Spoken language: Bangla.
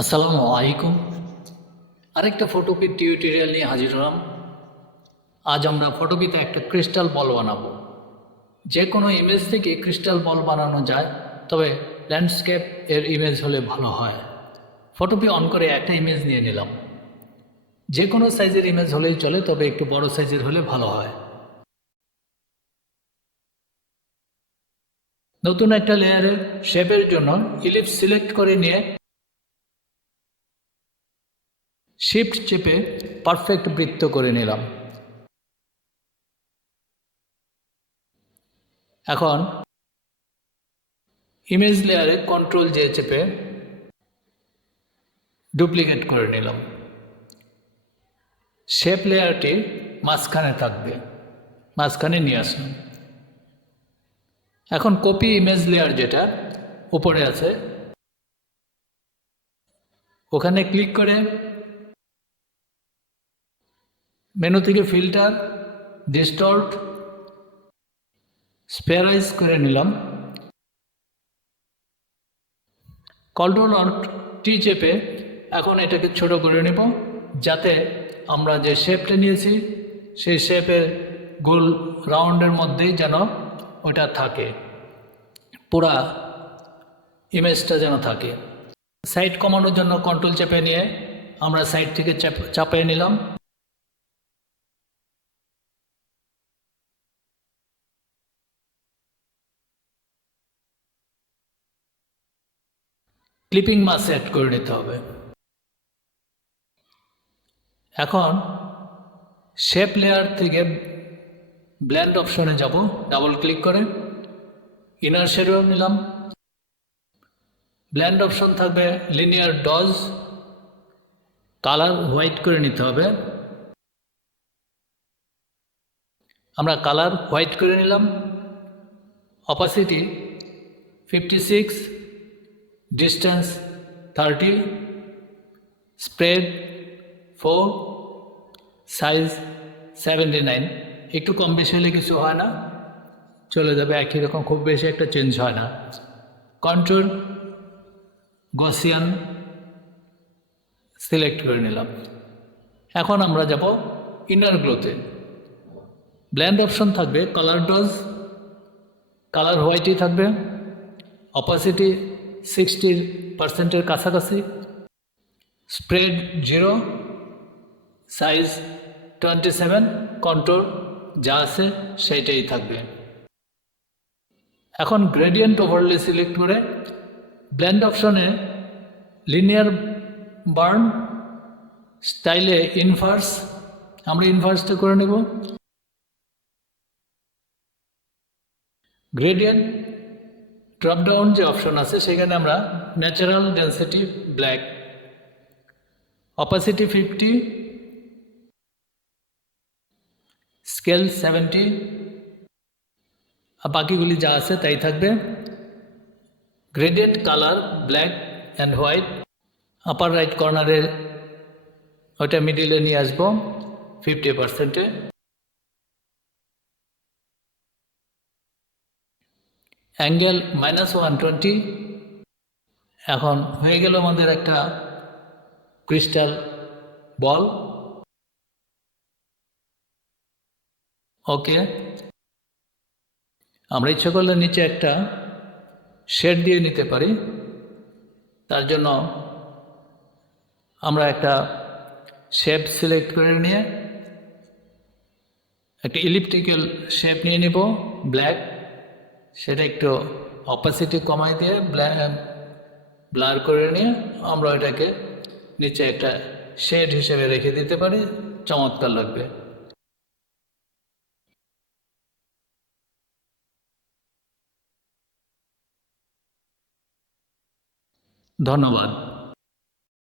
আসসালামু আলাইকুম। আরেকটা ফটোপি টিউটোরিয়াল নিয়ে হাজির হলাম। আজ আমরা ফটোপিতে একটা ক্রিস্টাল বল বানাবো। যে কোনো ইমেজ থেকে ক্রিস্টাল বল বানানো যায়, তবে ল্যান্ডস্কেপ এর ইমেজ হলে ভালো হয়। ফটোপি অন করে একটা ইমেজ নিয়ে নিলাম। যে কোনো সাইজের ইমেজ হলেই চলে, তবে একটু বড় সাইজের হলে ভালো হয়। নতুন একটা লেয়ারের শেপের জন্য ইলিপস সিলেক্ট করে নিয়ে শিফট চেপে পারফেক্ট বৃত্ত করে নিলাম। এখন ইমেজ লেয়ারে কন্ট্রোল জে চেপে ডুপ্লিকেট করে নিলাম। শেপ লেয়ারটি মাঝখানে থাকবে, মাঝখানে নিয়ে আসলাম। এখন কপি ইমেজ লেয়ার যেটা উপরে আছে, ওখানে ক্লিক করে মেনু থেকে ফিল্টার, ডিস্টর্ট, স্পেয়ারাইজ করে নিলাম। কন্ট্রোল অল্ট টি চেপে এখন এটাকে ছোট করে নেব, যাতে আমরা যে শেপটা নিয়েছি সেই শেপের গোল রাউন্ডের মধ্যেই যেন ওটা থাকে, পুরা ইমেজটা যেন থাকে। সাইড কমানোর জন্য কন্ট্রোল চেপে নিয়ে আমরা সাইড থেকে চাপিয়ে নিলাম। ক্লিপিং মাস সেট করে নিতে হবে। এখন শেপ লেয়ার থেকে ব্লেন্ড অপশনে যাব, ডাবল ক্লিক করে ইনার শেডো নিলাম। ব্লেন্ড অপশন থাকবে লিনিয়ার ডজ, কালার হোয়াইট করে নিতে হবে। আমরা কালার হোয়াইট করে নিলাম। Opacity 56, distance 30, spread 4, size 79। একটু কম বেশি হলে কিছু হয় না, চলে যাবে একই রকম, খুব বেশি একটা চেঞ্জ হয় না। কন্ট্রোল গসিয়ান সিলেক্ট করে নিলাম। এখন আমরা যাব ইনার গ্লোতে। ব্লেন্ড অপশন থাকবে কালার ডজ, কালার হোয়াইটই থাকবে। অপাসিটি 60% কাছাকাছি, স্প্রেড 0, সাইজ 27। কন্ট্রোল যা আছে সেইটাই থাকবে। এখন গ্রেডিয়েন্ট ওভারলে সিলেক্ট করে ব্লেন্ড অপশনে লিনিয়ার বার্ন স্টাইলে ইনভার্স, আমরা ইনভার্সটা করে নেব। গ্রেডিয়েন্ট ড্রপডাউন যে অপশন আছে সেখানে আমরা natural density black, opacity 50, scale 70, আর বাকিগুলি যা আছে তাই থাকবে। Gradient colour black and white, upper right কর্নারে ওইটা মিডিলে নিয়ে আসবো 50%-এ। অ্যাঙ্গেল -120। এখন হয়ে গেল আমাদের একটা ক্রিস্টাল বল। ওকে, আমরা ইচ্ছা করলে নিচে একটা শেড দিয়ে নিতে পারি। তার জন্য আমরা একটা শেপ সিলেক্ট করে নিয়ে একটা ইলিপ্টিক্যাল শেপ নিয়ে নিব ব্ল্যাক, সেটা একটু অপাসিটি কমাই দিয়ে ব্লার করে নিয়ে আমরা এটাকে নিচে একটা শেড হিসেবে রেখে দিতে পারি, চমৎকার লাগবে। ধন্যবাদ।